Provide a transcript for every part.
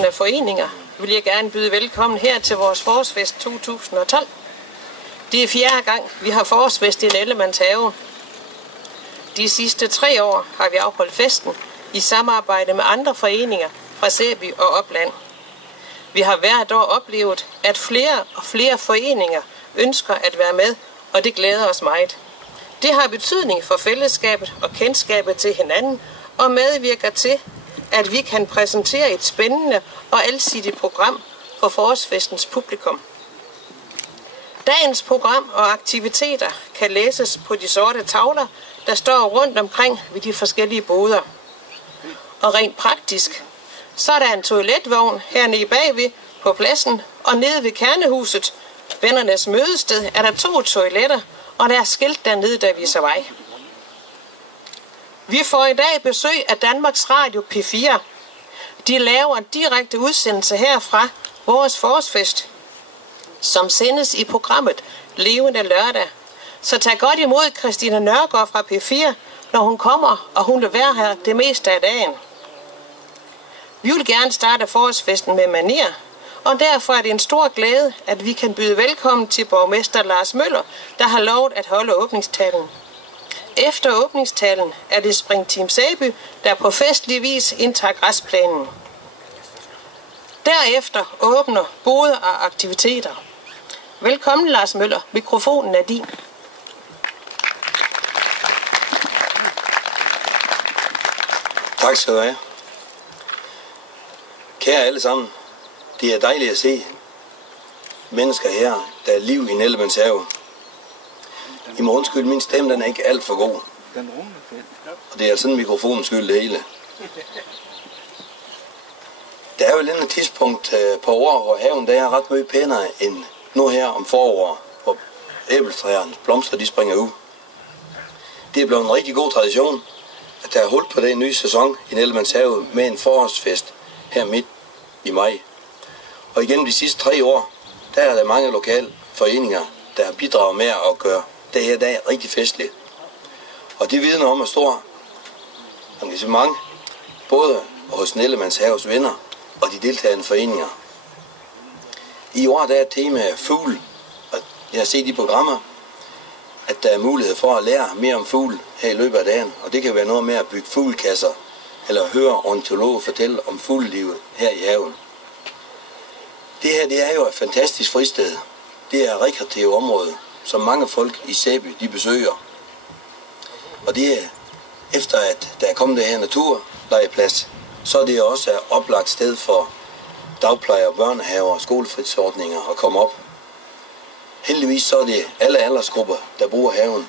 eksisterende foreninger vil jeg gerne byde velkommen her til vores forårsfest 2012. Det er 4. gang, vi har forårsfest i Nellemanns Have. De sidste 3 år har vi afholdt festen i samarbejde med andre foreninger fra Sæby og Opland. Vi har hvert år oplevet, at flere og flere foreninger ønsker at være med, og det glæder os meget. Det har betydning for fællesskabet og kendskabet til hinanden, og medvirker til, at vi kan præsentere et spændende og alsidigt program for forårsfestens publikum. Dagens program og aktiviteter kan læses på de sorte tavler, der står rundt omkring ved de forskellige boder. Og rent praktisk, så er der en toiletvogn hernede bagved på pladsen, og nede ved Kernehuset, vennernes mødested, er der 2 toiletter, og der er skilt dernede, der viser vej. Vi får i dag besøg af Danmarks Radio P4. De laver en direkte udsendelse herfra, vores forårsfest, som sendes i programmet Levende Lørdag. Så tag godt imod Christine Nørgaard fra P4, når hun kommer, og hun vil være her det meste af dagen. Vi vil gerne starte forårsfesten med maner, og derfor er det en stor glæde, at vi kan byde velkommen til borgmester Lars Møller, der har lovet at holde åbningstalen. Efter åbningstalen er det Springteam Sæby, der på festlig vis indtager græsplænen. Derefter åbner boder og aktiviteter. Velkommen, Lars Møller. Mikrofonen er din. Tak skal du have. Kære alle sammen, det er dejligt at se mennesker her, der er liv i Nellemanns Have. I må undskylde, min stemme den er ikke alt for god. Og det er altså en mikrofonens skyld det hele. Der er jo et tidspunkt på året, hvor haven der er ret meget pænere end nu her om foråret, hvor æbletræernes blomster de springer ud. Det er blevet en rigtig god tradition, at der er hul på den nye sæson i Nellemanns Have med en forårsfest her midt i maj. Og igennem de sidste 3 år, der er der mange lokale foreninger, der har bidraget med at gøre det her dag rigtig festligt. Og det vidner om et stort engagement, både hos Nellemanns Haves venner og de deltagende foreninger. I år der er tema fugl, og jeg har set i programmer, at der er mulighed for at lære mere om fugl her i løbet af dagen, og det kan være noget med at bygge fuglekasser, eller høre ornitologer fortælle om fuglelivet her i haven. Det her det er jo et fantastisk fristed. Det er et rekreativt område, som mange folk i Sæby de besøger. Og det er efter at der er kommet det her naturlegeplads, så er det også et oplagt sted for dagplejer, børnehaver og skolefritidsordninger at komme op. Heldigvis så er det alle aldersgrupper, der bruger haven.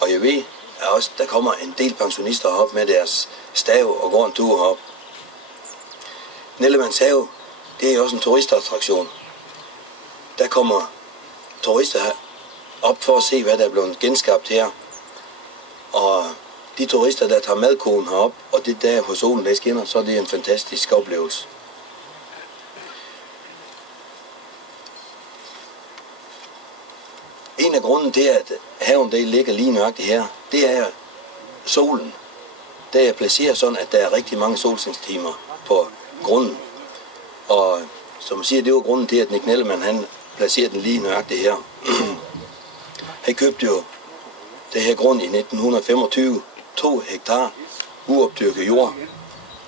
Og jeg ved, at også der kommer en del pensionister op med deres stav og går en tur op. Nellemanns Have, det er også en turistattraktion. Der kommer turister op for at se, hvad der er blevet genskabt her. Og de turister, der tager madkogen herop, og det der på solen, der skinner, så er det en fantastisk oplevelse. En af grunden til, at haven der ligger lige nøjagtigt her, det er solen. Der er placeret sådan, at der er rigtig mange solskinstimer på grunden. Og som man siger, det var grunden til, at Nick Nellemann han placerede den lige nøjagtigt her. Han købte jo det her grund i 1925, 2 hektar uopdyrket jord.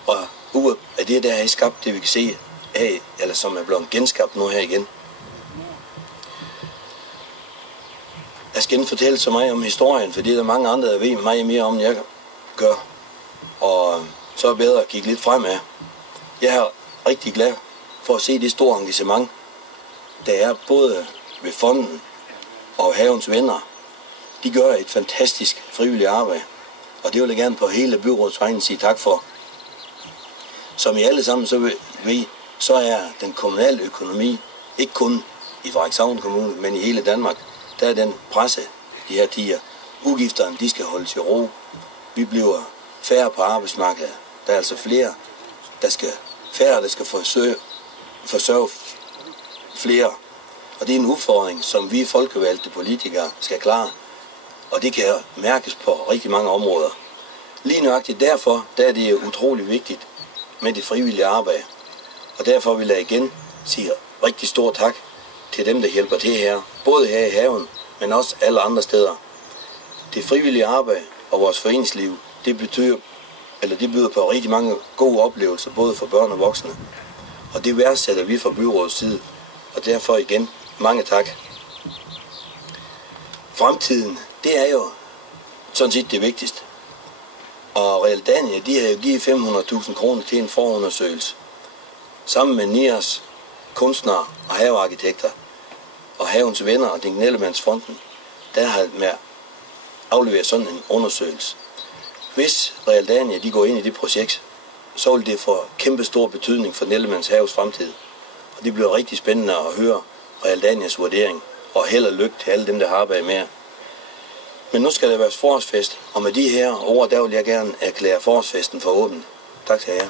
Og ud af det, der har skabt det, vi kan se af, eller som er blevet genskabt nu her igen. Jeg skal ikke fortælle så meget om historien, for det er der mange andre, der ved meget mere om, end jeg gør. Og så er det bedre at kigge lidt fremad. Jeg er rigtig glad for at se det store engagement, der er både ved fonden og havens venner. De gør et fantastisk frivilligt arbejde, og det vil jeg gerne på hele byrådets vegne sige tak for. Som I alle sammen så ved, så er den kommunale økonomi, ikke kun i Frederikshavn Kommune, men i hele Danmark, der er den presse, de her tider. Udgifterne, de skal holdes i ro. Vi bliver færre på arbejdsmarkedet. Der er altså færre, der skal forsørge flere. Og det er en udfordring, som vi folkevalgte politikere skal klare. Og det kan mærkes på rigtig mange områder. Lige nøjagtigt derfor, der er det utrolig vigtigt med det frivillige arbejde. Og derfor vil jeg igen sige rigtig stor tak til dem, der hjælper til her. Både her i haven, men også alle andre steder. Det frivillige arbejde og vores foreningsliv, det byder på rigtig mange gode oplevelser, både for børn og voksne. Og det værdsætter vi fra byrådets side. Og derfor igen, mange tak. Fremtiden, det er jo sådan set det vigtigste. Og Realdania, de har jo givet 500.000 kroner til en forundersøgelse. Sammen med NIAS, kunstnere og havearkitekter og havens venner og Dignellemandsfonden, der har med at aflevere sådan en undersøgelse. Hvis Realdania, de går ind i det projekt, så vil det få kæmpe stor betydning for Nellemands Haves fremtid. Og det bliver rigtig spændende at høre Realdanias vurdering, og held og lykke til alle dem, der har arbejdet med. Men nu skal der være forårsfest, og med de her ord, der vil jeg gerne erklære forårsfesten for åben. Tak til jer.